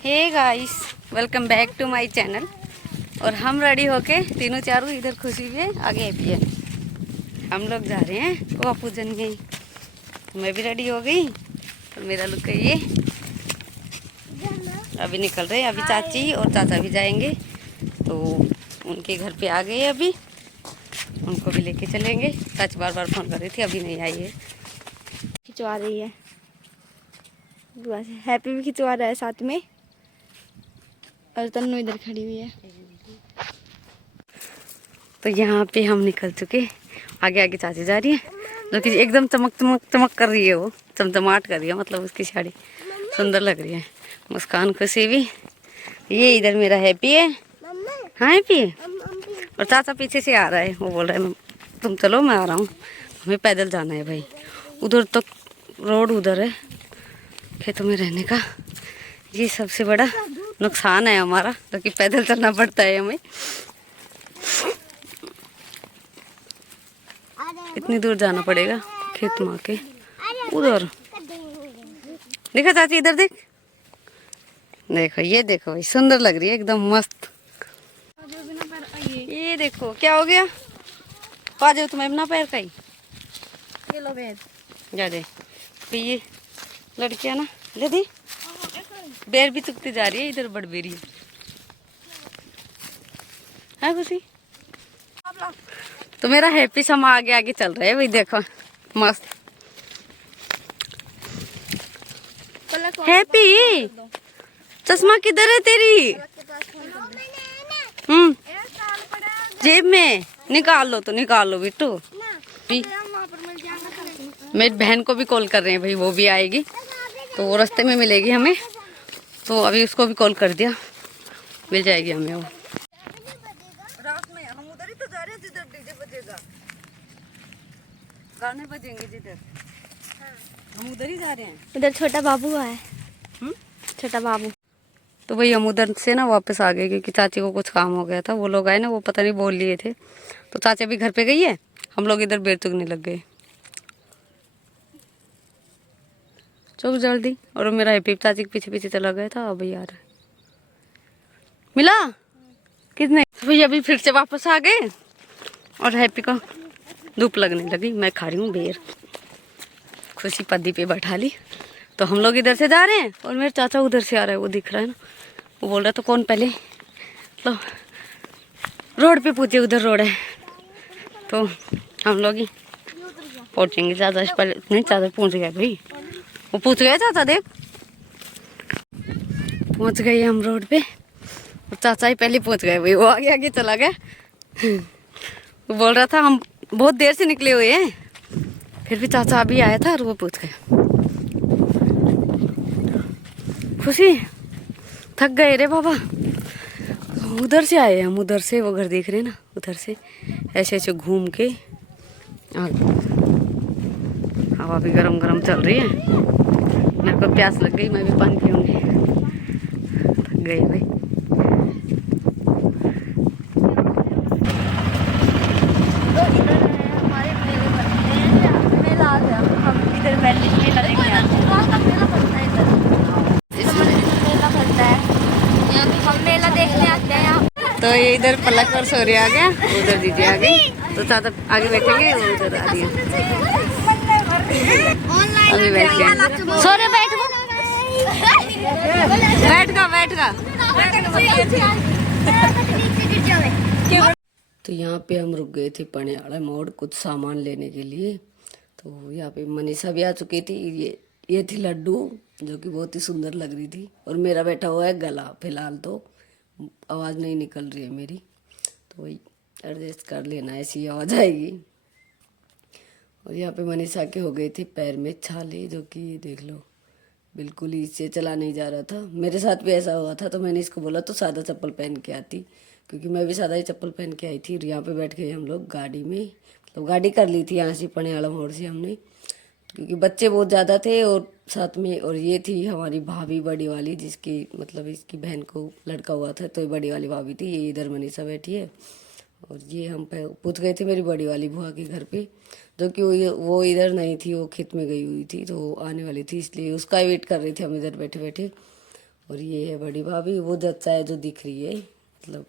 Hey guys, welcome back to my channel. और हम ready होके तीनों चारों इधर खुशी भी है, आगे हैप्पी है। हम लोग जा रहे हैं गोवा पूजन में। मैं भी रेडी हो गई और मेरा लुक है ये। अभी निकल रहे हैं, अभी चाची और चाचा भी जाएंगे तो उनके घर पे आ गए। अभी उनको भी लेके चलेंगे। चाची बार बार फोन कर रही थी, अभी नहीं आई है। खिंचवा रही है, हैप्पी भी खिंचवा रहा है साथ में, और तन्नू इधर खड़ी हुई है। तो यहाँ पे हम निकल चुके। आगे आगे चाची जा रही है, जो कि एकदम चमक चमक चमक कर रही है। वो चमचमाट कर रही है, मतलब उसकी साड़ी सुंदर लग रही है। मुस्कान खुशी भी। ये इधर मेरा हैप्पी है। हाँ हैप्पी है। और चाचा पीछे से आ रहा है, वो बोल रहा है तुम चलो मैं आ रहा हूँ। हमें पैदल जाना है भाई। उधर तक रोड उधर है खेतों में रहने का। ये सबसे बड़ा नुकसान है हमारा, जो कि पैदल चलना पड़ता है हमें। इतनी दूर जाना पड़ेगा खेत में के। उधर देखा चाची, इधर देख, देखो ये देखो भाई, सुंदर लग रही है एकदम मस्त। ये देखो क्या हो गया, पा जाओ तुम्हें अपना पैर का ही। ये लो बेर। जा दे ये लड़कियां ना, ले दी बेर भी चुकती जा रही है। इधर बड़बेरी है खुशी। तो मेरा हैप्पी समा आगे आगे चल रहा है भाई, देखो मस्त। हैप्पी चश्मा किधर है तेरी? जेब में निकाल लो, तो निकाल लो बिट्टू। मेरी बहन को भी कॉल कर रहे हैं भाई, वो भी आएगी तो वो रास्ते में मिलेगी हमें। तो अभी उसको भी कॉल कर दिया, मिल जाएगी हमें वो। रात में हम उधर ही तो जा रहे हैं जिधर डीजे बजेगा, गाने बजेंगे जिधर। हम उधर ही जा रहे हैं। उधर छोटा बाबू है। छोटा बाबू। तो भाई हम उधर से ना वापस आ गए, क्योंकि चाची को कुछ काम हो गया था। वो लोग आए ना, वो पता नहीं बोल लिए थे। तो चाची भी घर पे गई है, हम लोग इधर बेर चुगने लग गए। चुप जल्दी। और मेरा हैप्पी चाची के पीछे पीछे चला गया था, अभी आ रहा है। मिला कितने? तो भैया अभी फिर से वापस आ गए और हैप्पी को धूप लगने लगी। मैं खा रही हूँ बेर। खुशी पद्दी पे बैठा ली। तो हम लोग इधर से जा रहे हैं और मेरे चाचा उधर से आ रहा है, वो दिख रहा है ना। वो बोल रहा था कौन पहले तो रोड पे पूछे, उधर रोड है। तो हम लोग ही पहुंचेंगे। चाचा से पहले नहीं, चाचा पहुंच गए भाई, वो पूछ गए चाचा। देख पहुंच गए हम रोड पे, और चाचा ही पहले पहुंच गए भाई। वो आगे आगे चला गया। वो बोल रहा था हम बहुत देर से निकले हुए हैं, फिर भी चाचा अभी आया था और वो पूछ गए। खुशी थक गए रे बाबा। उधर से आए हम, उधर से वो घर देख रहे हैं ना, उधर से ऐसे ऐसे घूम के। हवा भी गरम गरम चल रही है। मेरे को प्यास लग गई, मैं भी पानी पीऊंगी। थक गए भाई। हमारे मेला आ गया। हम इधर मेला देखने आते हैं। मेला भरता है, हम मेला देखने आते हैं यहाँ। तो ये इधर पलक और सौर्य आ गया, उधर दीदी आ गई। तो चाचा आगे बैठेंगे, वो उधर आ रही है। अभी बैठ गए। सौर्य बैठ गो, बैठ गा। तो यहाँ पे हम रुक गए थे पनियाड़ा मोड़ कुछ सामान लेने के लिए। तो यहाँ पे मनीषा भी आ चुकी थी। ये थी लड्डू, जो कि बहुत ही सुंदर लग रही थी। और मेरा बैठा हुआ है गला, फिलहाल तो आवाज़ नहीं निकल रही है मेरी, तो वही एडजस्ट कर लेना, ऐसी आवाज़ आएगी। और यहाँ पे मनीषा के हो गए थे पैर में छाले, जो कि ये देख लो बिल्कुल ही इससे चला नहीं जा रहा था। मेरे साथ भी ऐसा हुआ था, तो मैंने इसको बोला तो सादा चप्पल पहन के आती, क्योंकि मैं भी सादा ही चप्पल पहन के आई थी। और यहाँ पे बैठ गए हम लोग गाड़ी में, मतलब गाड़ी कर ली थी यहाँ से पनियाड़ा मोड़ से हमने, क्योंकि बच्चे बहुत ज़्यादा थे और साथ में। और ये थी हमारी भाभी बड़ी वाली, जिसकी मतलब इसकी बहन को लड़का हुआ था, तो ये बड़ी वाली भाभी थी। ये इधर मनीषा बैठी है। और ये हम पूछ गए थे मेरी बड़ी वाली बुआ के घर पे, जो कि वो इधर नहीं थी, वो खेत में गई हुई थी, तो आने वाली थी, इसलिए उसका वेट कर रहे थे हम इधर बैठे बैठे। और ये है बड़ी भाभी, वो जच्चा है जो दिख रही है, मतलब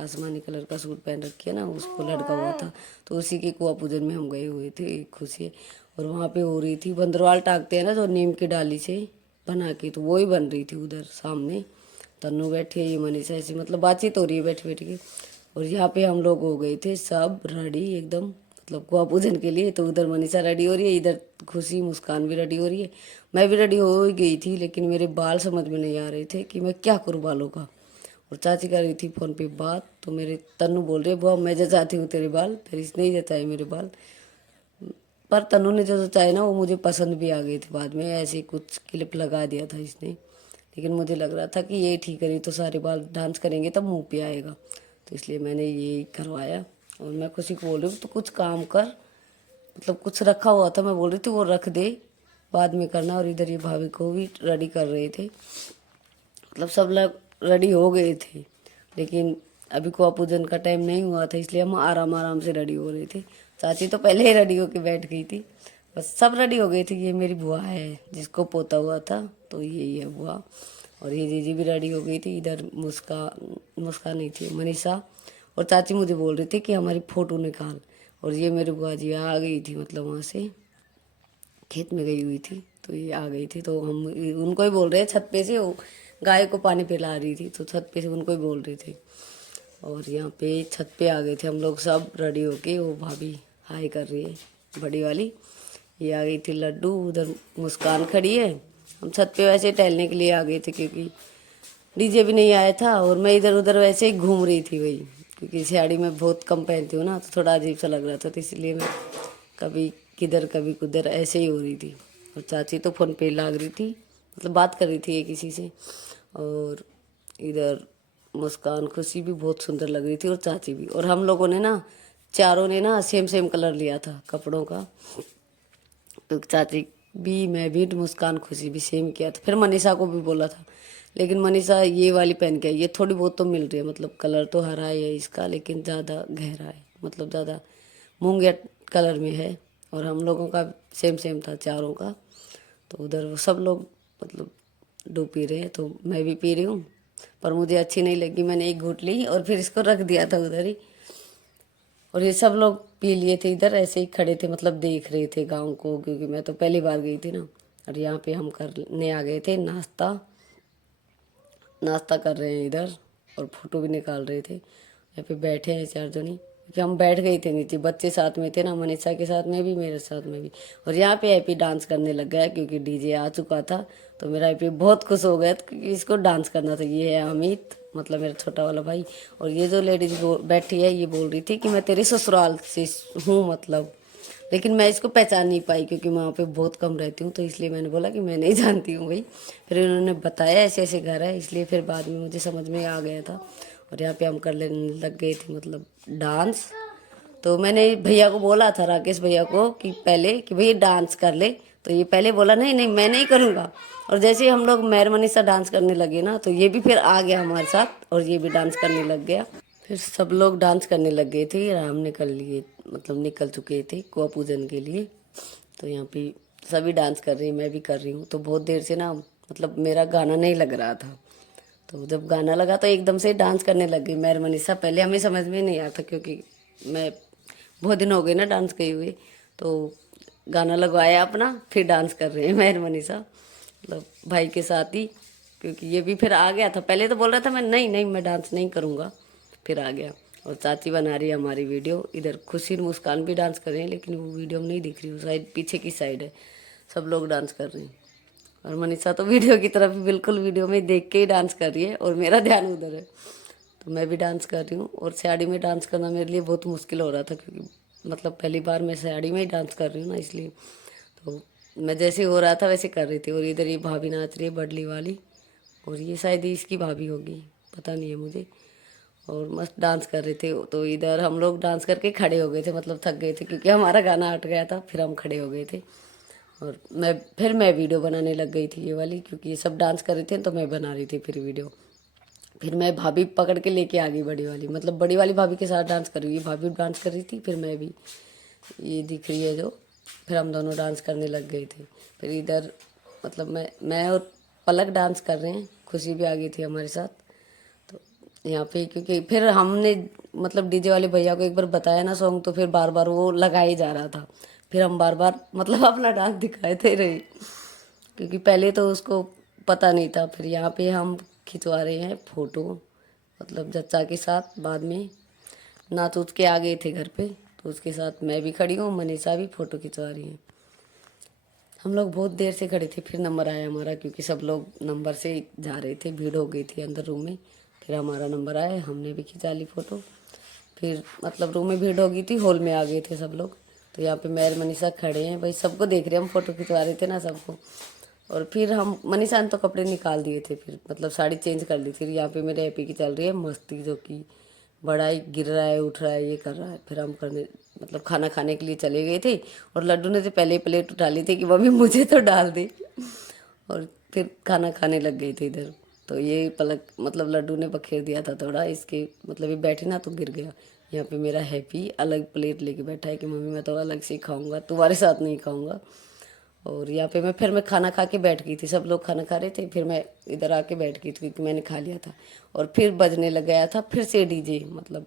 आसमानी कलर का सूट पहन रखी है ना, उसको लड़का हुआ था, तो उसी के कुआं पूजन में हम गए हुए थे, खुशी है। और वहाँ पे हो रही थी बंदरवाल टाकते हैं ना जो नीम की डाली से बना के, तो वो ही बन रही थी उधर सामने। तन्नू बैठी है, ये मनीषा, ऐसी मतलब बातचीत हो रही है बैठी बैठी के। और यहाँ पे हम लोग हो गए थे सब रेडी एकदम, मतलब कुआं पूजन के लिए। तो उधर मनीषा रेडी हो रही है, इधर खुशी मुस्कान भी रेडी हो रही है, मैं भी रेडी हो ही गई थी, लेकिन मेरे बाल समझ में नहीं आ रहे थे कि मैं क्या करूँ बालों का। और चाची कर रही थी फ़ोन पे बात, तो मेरे तन्नू बोल रहे बुआ मैं जचाती हूँ तेरे बाल, फिर इसने ही जचाए मेरे बाल। पर तन्नू ने जो जचाए ना वो मुझे पसंद भी आ गए थे, बाद में ऐसे ही कुछ क्लिप लगा दिया था इसने, लेकिन मुझे लग रहा था कि ये ठीक करी तो सारे बाल डांस करेंगे तब मुँह पे आएगा, तो इसलिए मैंने ये करवाया। और मैं खुशी को बोल रही हूँ तो कुछ काम कर, मतलब कुछ रखा हुआ था, मैं बोल रही थी वो रख दे बाद में करना। और इधर ये भाभी को भी रेडी कर रहे थे, मतलब सब लोग रेडी हो गए थे, लेकिन अभी कुआं पूजन का टाइम नहीं हुआ था, इसलिए हम आराम आराम से रेडी हो रहे थे। चाची तो पहले ही रेडी होके बैठ गई थी, बस सब रेडी हो गए थे। ये मेरी बुआ है जिसको पोता हुआ था, तो यही है बुआ। और ये जीजी भी रेडी हो गई थी, इधर मुस्कान नहीं थी, मनीषा। और चाची मुझे बोल रही थी कि हमारी फ़ोटो निकाल। और ये मेरी बुआ जी आ गई थी, मतलब वहाँ से खेत में गई हुई थी, तो ये आ गई थी, तो हम उनको ही बोल रहे हैं छत पे से, वो गाय को पानी पिला रही थी, तो छत पे से उनको ही बोल रही थी। और यहाँ पे छत पे आ गए थे हम लोग सब रेडी होके, वो भाभी हाय कर रही है बड़ी वाली, ये आ गई थी लड्डू, उधर मुस्कान खड़ी है। हम छत पे वैसे टहलने के लिए आ गए थे, क्योंकि डीजे भी नहीं आया था, और मैं इधर उधर वैसे ही घूम रही थी वही, क्योंकि साड़ी में बहुत कम पहनती हूँ ना, तो थोड़ा अजीब सा लग रहा था, तो इसलिए मैं कभी किधर कभी कुधर ऐसे ही हो रही थी। और चाची तो फ़ोन पे लाग रही थी, मतलब बात कर रही थी ये किसी से। और इधर मुस्कान खुशी भी बहुत सुंदर लग रही थी, और चाची भी। और हम लोगों ने ना चारों ने ना सेम सेम कलर लिया था कपड़ों का, तो चाची भी, मैं भी, मुस्कान खुशी भी सेम किया था। फिर मनीषा को भी बोला था, लेकिन मनीषा ये वाली पहन के आई, ये थोड़ी बहुत तो मिल रही है, मतलब कलर तो हरा ही है इसका, लेकिन ज़्यादा गहरा है, मतलब ज़्यादा मूंगे कलर में है। और हम लोगों का सेम सेम था चारों का। तो उधर वो सब लोग मतलब डूब पी रहे हैं, तो मैं भी पी रही हूँ, पर मुझे अच्छी नहीं लगी, मैंने एक घूंट ली और फिर इसको रख दिया था उधर ही। और ये सब लोग पी लिए थे, इधर ऐसे ही खड़े थे, मतलब देख रहे थे गांव को, क्योंकि मैं तो पहली बार गई थी ना। और यहाँ पे हम करने आ गए थे नाश्ता, नाश्ता कर रहे हैं इधर, और फोटो भी निकाल रहे थे। यहाँ पे बैठे हैं चार जनी, क्योंकि हम बैठ गए थे नीचे, बच्चे साथ में थे ना, मनीषा के साथ में भी, मेरे साथ में भी। और यहाँ पे हैप्पी डांस करने लग गया, क्योंकि डीजे आ चुका था, तो मेरा हैप्पी बहुत खुश हो गया, क्योंकि इसको डांस करना था। ये है अमित, मतलब मेरा छोटा वाला भाई। और ये जो लेडीज बैठी है, ये बोल रही थी कि मैं तेरे ससुराल से हूँ, मतलब, लेकिन मैं इसको पहचान नहीं पाई, क्योंकि मैं वहाँ पे बहुत कम रहती हूँ, तो इसलिए मैंने बोला कि मैं नहीं जानती हूँ भाई। फिर इन्होंने बताया ऐसे ऐसे घर है, इसलिए फिर बाद में मुझे समझ में आ गया था। और यहाँ पे हम कर लेने लग गए थे, मतलब डांस। तो मैंने भैया को बोला था, राकेश भैया को, कि पहले कि भैया डांस कर ले, तो ये पहले बोला नहीं नहीं मैं नहीं करूँगा। और जैसे ही हम लोग मेहरबानी सा डांस करने लगे ना, तो ये भी फिर आ गया हमारे साथ, और ये भी डांस करने लग गया। फिर सब लोग डांस करने लग गए थे, आराम निकल लिए, मतलब निकल चुके थे कुआं पूजन के लिए। तो यहाँ पे सभी डांस कर रही हैं, मैं भी कर रही हूँ। तो बहुत देर से ना, मतलब मेरा गाना नहीं लग रहा था, तो जब गाना लगा तो एकदम से डांस करने लग गई मेहर मनीषा। पहले हमें समझ में नहीं आता, क्योंकि मैं बहुत दिन हो गए ना डांस किए हुए, तो गाना लगवाया अपना, फिर डांस कर रहे हैं मेहर मनीषा, मतलब भाई के साथ ही। क्योंकि ये भी फिर आ गया था, पहले तो बोल रहा था मैं नहीं नहीं मैं डांस नहीं करूँगा, फिर आ गया। और चाची बना रही है हमारी वीडियो, इधर खुशी मुस्कान भी डांस कर रहे हैं, लेकिन वो वीडियो में नहीं दिख रही, वो साइड पीछे की साइड है, सब लोग डांस कर रहे हैं। और मनीषा तो वीडियो की तरफ बिल्कुल वीडियो में देख के ही डांस कर रही है, और मेरा ध्यान उधर है, तो मैं भी डांस कर रही हूँ। और साड़ी में डांस करना मेरे लिए बहुत मुश्किल हो रहा था, क्योंकि मतलब पहली बार मैं साड़ी में ही डांस कर रही हूँ ना, इसलिए। तो मैं जैसे हो रहा था वैसे कर रही थी। और इधर ये भाभी नाच रही है बडली वाली, और ये शायद ही इसकी भाभी होगी, पता नहीं है मुझे। और मस्त डांस कर रहे थे। तो इधर हम लोग डांस करके खड़े हो गए थे, मतलब थक गए थे, क्योंकि हमारा गाना हट गया था, फिर हम खड़े हो गए थे। और मैं वीडियो बनाने लग गई थी ये वाली, क्योंकि ये सब डांस कर रहे थे, तो मैं बना रही थी फिर वीडियो। फिर मैं भाभी पकड़ के लेके आ गई बड़ी वाली, मतलब बड़ी वाली भाभी के साथ डांस कर रही, भाभी डांस कर रही थी, फिर मैं भी, ये दिख रही है जो, फिर हम दोनों डांस करने लग गए थे। फिर इधर मतलब मैं और पलक डांस कर रहे हैं, खुशी भी आ गई थी हमारे साथ। तो यहाँ पे क्योंकि फिर हमने मतलब डीजे वाले भैया को एक बार बताया ना सॉन्ग, तो फिर बार बार वो लगाया ही जा रहा था। फिर हम बार बार मतलब अपना डांस दिखाए थे रहे, क्योंकि पहले तो उसको पता नहीं था। फिर यहाँ पे हम खिंचवा रहे हैं फोटो, मतलब जच्चा के साथ। बाद में नाच उच के आ गए थे घर पे, तो उसके साथ मैं भी खड़ी हूँ, मनीषा भी फोटो खिंचवा रही है। हम लोग बहुत देर से खड़े थे, फिर नंबर आया हमारा, क्योंकि सब लोग नंबर से जा रहे थे, भीड़ हो गई थी अंदर रूम में। फिर हमारा नंबर आया, हमने भी खिंचा ली फ़ोटो। फिर मतलब रूम में भीड़ हो गई थी, हॉल में आ गए थे सब लोग। तो यहाँ पे मैं और मनीषा खड़े हैं भाई, सबको देख रहे हैं, हम फोटो खिंचवा रहे थे ना सबको। और फिर हम मनीषा ने तो कपड़े निकाल दिए थे, फिर मतलब साड़ी चेंज कर ली थी। यहाँ पे मेरे हैप्पी की चल रही है मस्ती, जो कि बड़ा ही गिर रहा है, उठ रहा है, ये कर रहा है। फिर हम करने मतलब खाना खाने के लिए चले गए थे, और लड्डू ने तो पहले ही प्लेट उठा ली थी कि मम्मी मुझे तो डाल दे। और फिर खाना खाने लग गए थे इधर। तो ये पलक मतलब लड्डू ने बखेर दिया था थोड़ा इसके, मतलब ये बैठी ना तो गिर गया। यहाँ पे मेरा हैप्पी अलग प्लेट लेके बैठा है कि मम्मी मैं तो अलग से ही खाऊंगा, तुम्हारे साथ नहीं खाऊंगा। और यहाँ पे मैं खाना खा के बैठ गई थी, सब लोग खाना खा रहे थे, फिर मैं इधर आके बैठ गई थी क्योंकि मैंने खा लिया था। और फिर बजने लग गया था फिर से डीजे, मतलब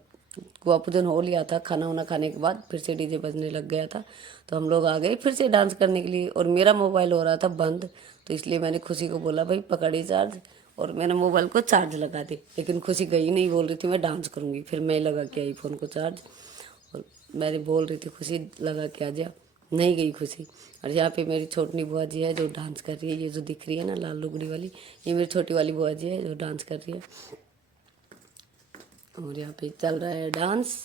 कुआ पूजन हो लिया था, खाना वाना खाने के बाद फिर से डीजे बजने लग गया था। तो हम लोग आ गए फिर से डांस करने के लिए, और मेरा मोबाइल हो रहा था बंद। तो इसलिए मैंने खुशी को बोला भाई पकड़ी चार्ज, और मैंने मोबाइल को चार्ज लगा दी। लेकिन खुशी गई नहीं, बोल रही थी मैं डांस करूँगी। फिर मैं लगा के आई फ़ोन को चार्ज, और मैंने बोल रही थी खुशी लगा के आ जा, नहीं गई खुशी। और यहाँ पे मेरी छोटी बुआ जी है जो डांस कर रही है, ये जो दिख रही है ना लाल लुगड़ी वाली, ये मेरी छोटी वाली बुआ जी है जो डांस कर रही है। और यहाँ पे चल रहा है डांस।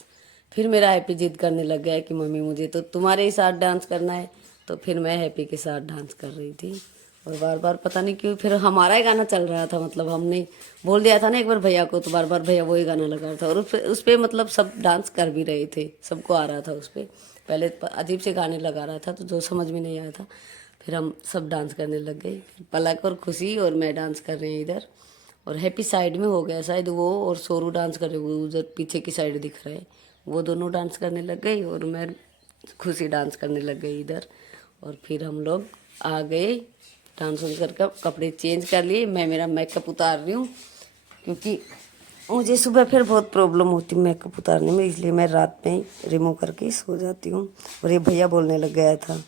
फिर मेरा हैप्पी जिद करने लग गया है कि मम्मी मुझे तो तुम्हारे ही साथ डांस करना है। तो फिर मैं हैप्पी के साथ डांस कर रही थी, और बार बार पता नहीं क्यों फिर हमारा ही गाना चल रहा था। मतलब हमने बोल दिया था ना एक बार भैया को, तो बार बार भैया वही गाना लगा रहा था। और उस पे मतलब सब डांस कर भी रहे थे, सबको आ रहा था उस पर। पहले अजीब से गाने लगा रहा था तो जो समझ में नहीं आया था, फिर हम सब डांस करने लग गए। पलक और खुशी और मैं डांस कर रहे हैं इधर, और हैप्पी साइड में हो गया शायद वो, और सोरू डांस कर रहे, वो उधर पीछे की साइड दिख रहा है, वो दोनों डांस करने लग गई, और मैं खुशी डांस करने लग गई इधर। और फिर हम लोग आ गए, डांस वांस करके कपड़े चेंज कर लिए। मैं मेरा मेकअप उतार रही हूँ, क्योंकि मुझे सुबह फिर बहुत प्रॉब्लम होती है मेकअप उतारने में, इसलिए मैं रात में ही रिमूव करके सो जाती हूँ। और ये भैया बोलने लग गया था